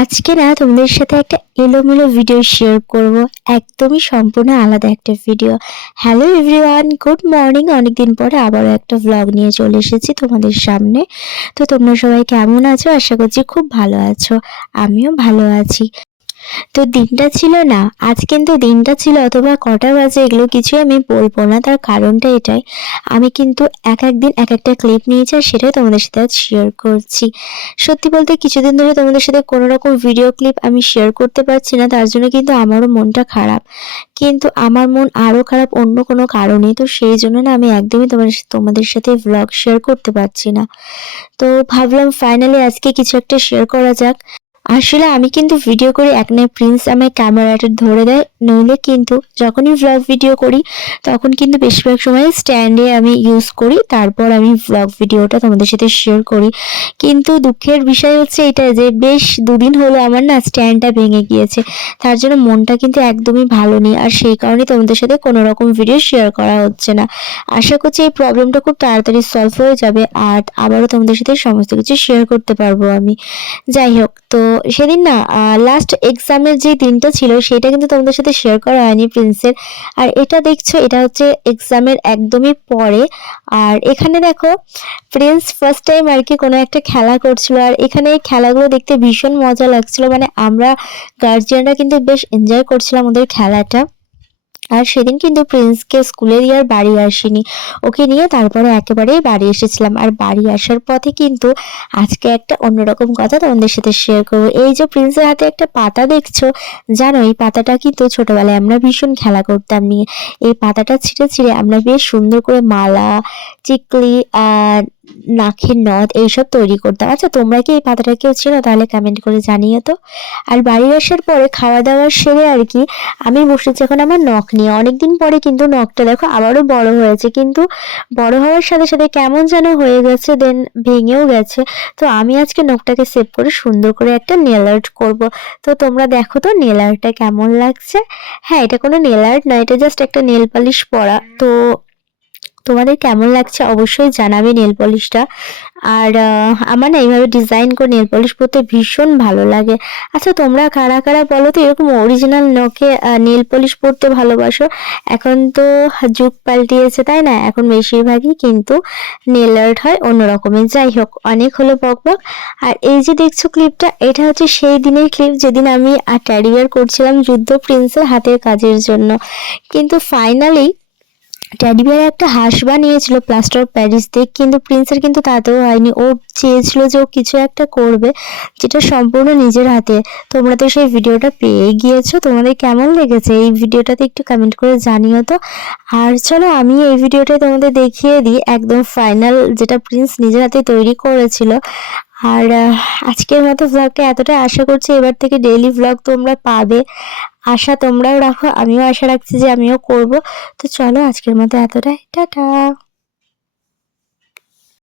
আজকে না তোমাদের সাথে একটা এলোমেলো ভিডিও শেয়ার করব। একদমই সম্পূর্ণ আলাদা একটা video hello everyone good morning অনেকদিন পরে আবারও একটা ভ্লগ নিয়ে চলে এসেছি তোমাদের সামনে। তো তোমরা সবাই কেমন আছো? আশা করছি খুব ভালো আছো। আমিও ভালো আছি। তো দিনটা ছিল না। আজ কিন্তু দিনটা ছিল অথবা কটা বাজে এগুলো কিছুই আমি বলব না, তার কারণটা এটাই। আমি কিন্তু এক এক দিন এক একটা ক্লিপ নিয়েছি আর সেটাই তোমাদের সাথে আজ শেয়ার করছি। সত্যি বলতে কিছুদিন ধরে তোমাদের সাথে কোনো রকম ভিডিও ক্লিপ আমি শেয়ার করতে পারছি না, তার জন্য কিন্তু আমারও মনটা খারাপ। কিন্তু আমার মন আরও খারাপ অন্য কোনো কারণে, তো সেই জন্য না আমি একদমই তোমাদের তোমাদের সাথে ব্লগ শেয়ার করতে পারছি না। তো ভাবলাম ফাইনালি আজকে কিছু একটা শেয়ার করা যাক। আসলে আমি কিন্তু ভিডিও করি, এক নয় প্রিন্স আমার ক্যামেরাটা ধরে দেয়। নইলে কিন্তু যখনই ভ্লগ ভিডিও করি, তখন কিন্তু বেশিরভাগ সময় স্ট্যান্ডে আমি ইউজ করি, তারপর আমি ভ্লগ ভিডিওটা তোমাদের সাথে শেয়ার করি। কিন্তু দুঃখের বিষয় হচ্ছে এটা যে, বেশ দুদিন হলো আমার না স্ট্যান্ডটা ভেঙে গিয়েছে। তার জন্য মনটা কিন্তু একদমই ভালো নেই, আর সেই কারণে তোমাদের সাথে কোনো রকম ভিডিও শেয়ার করা হচ্ছে না। আশা করছি এই প্রবলেমটা খুব তাড়াতাড়ি সলভ হয়ে যাবে, আর আবারও তোমাদের সাথে সমস্ত কিছু শেয়ার করতে পারব আমি। যাই হোক, তো সেদিন না লাস্ট এক্সামের যে দিনটা ছিল, সেটা কিন্তু তোমাদের সাথে শেয়ার করা হয়নি প্রিন্সের আর এটা দেখছ, এটা হচ্ছে এক্সামের একদমই পরে। আর এখানে দেখো প্রিন্স ফার্স্ট টাইম আর কি কোনো একটা খেলা করছিল। আর এখানে এই খেলাগুলো দেখতে ভীষণ মজা লাগছিল। মানে আমরা গার্জিয়ানরা কিন্তু বেশ এনজয় করছিলাম ওদের খেলাটা। আর সেদিন কিন্তু প্রিন্সকে স্কুলে দিয়ে আর বাড়ি আসিনি। ওকে নিয়ে তারপরে একেবারেই বাড়ি এসেছিলাম। আর বাড়ি আসার পথে কিন্তু আজকে একটা অন্যরকম কথা তোমাদের সাথে শেয়ার করব। এই যে প্রিন্সের হাতে একটা পাতা দেখছ, জানো এই পাতাটা কিন্তু ছোটবেলায় আমরা ভীষণ খেলা করতাম নিয়ে। এই পাতাটা ছিঁড়ে ছিঁড়ে আমরা বেশ সুন্দর করে মালা, চিকলি আর নাকের নদ এইসব তৈরি করতাম। আচ্ছা তোমরা কি এই পাতাটা কেউ ছিল তাহলে কমেন্ট করে জানিয়ে তো আর বাড়ি আসার পরে খাওয়া দাওয়া সেরে আর কি, আমি বসেছি এখন আমার নখ নিয়ে। অনেকদিন পরে কিন্তু নখটা দেখো আবারও বড় হয়েছে। কিন্তু বড় হওয়ার সাথে সাথে কেমন যেন হয়ে গেছে দেন ভেঙেও গেছে। তো আমি আজকে নখটাকে সেভ করে সুন্দর করে একটা নেল আর্ট করব। তো তোমরা দেখো তো নেল আর্টটা কেমন লাগছে। হ্যাঁ এটা কোনো নেল আর্ট নয় এটা জাস্ট একটা নেল পালিশ পরা। তো তোমাদের কেমন লাগছে অবশ্যই জানাবে নেল পলিশটা আর আমার না এইভাবে ডিজাইন করে নেল পলিশ পরতে ভীষণ ভালো লাগে। আচ্ছা তোমরা কারা কারা বলো তো, এরকম অরিজিনাল নখে নেল পলিশ পরতে ভালোবাসো? এখন তো যুগ পাল্টিয়েছে, তাই না? এখন বেশিরভাগই কিন্তু নেল আর্ট হয় অন্য রকমের যাই হোক, অনেক হলো বক বক। আর এই যে দেখছ ক্লিপটা এটা হচ্ছে সেই দিনের ক্লিপ যেদিন আমি ট্যারিয়ার করছিলাম যুদ্ধ প্রিন্সের হাতের কাজের জন্য। কিন্তু ফাইনালি ট্যাডি বিয়ার একটা হাঁস বানিয়েছিল প্লাস্টার অফ প্যারিস দিয়ে, কিন্তু প্রিন্সের কিন্তু তাতেও হয়নি। ও চেয়েছিল যে ও কিছু একটা করবে, যেটা সম্পূর্ণ নিজের হাতে। তোমরা তো সেই ভিডিওটা পেয়ে গিয়েছো। তোমাদের কেমন লেগেছে? এই ভিডিওটাতে একটু কমেন্ট করে জানিও তো। আর চলো, আমি এই ভিডিওটা তোমাদের দেখিয়ে দিই। একদম ফাইনাল যেটা প্রিন্স নিজের হাতে তৈরি করেছিল। আর আজকের মতো ব্লগটা এতটাই। আশা করছি এবার থেকে ডেইলি ব্লগ তোমরা পাবে। আশা তোমরাও রাখো, আমিও আশা রাখছি যে আমিও করব। তো চলো আজকের মতো এতটাই। টাটা!